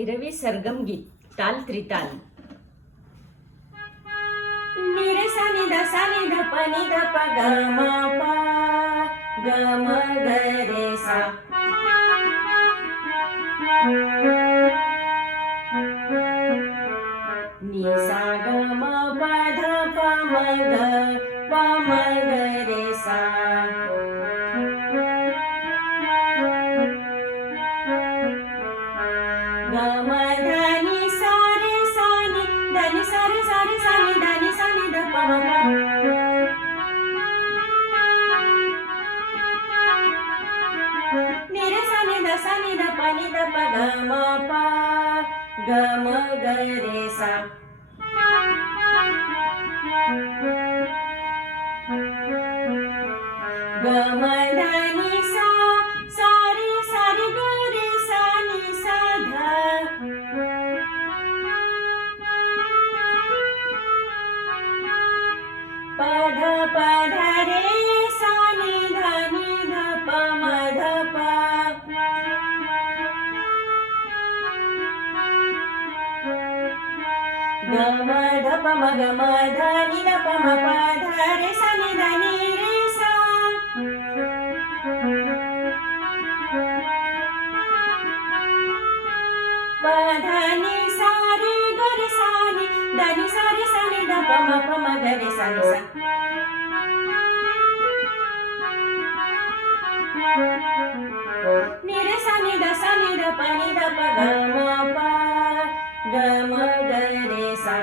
भैरवी सरगम गीत ताल त्रिताल। नी रे सा नी ध सा नी ध प नी ध प ग म प ग म ग रे सा। नी सा ग म प ध प म ग प म ग रे सा। ग म ध नि सा रे सा नि ध नि सा रे सा रे सा नि ध नि सा नि ध प म प। नि रे सा नि ध सा नि ध प नि ध प ग म प ग म ग रे सा। ग म ध नि सा सा रे सा रे ग रे सा नि सा ध। प ध प ध रे सा नि ध प म ध प। ग म ध प म ग म ध नि ध प म प ध रे सा नि ध नि रे सा। प ध नि सा रे ग रे सा नि ध नि सा रे सा नि ध प म ग रे सा नि सा। नि रे सा नि ध सा नि ध प नि ध प ग म प ग म ग रे सा।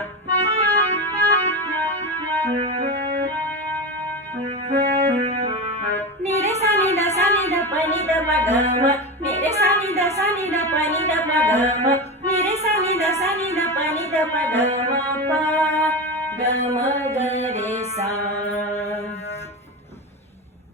नि रे सा नि ध सा नि ध प नि ध प ग म नि रे सा नि ध सा नि ध प नि ध प ग म नि रे सा नि ध सा नि ध प नि ध प ग म प ग म ग रे सा।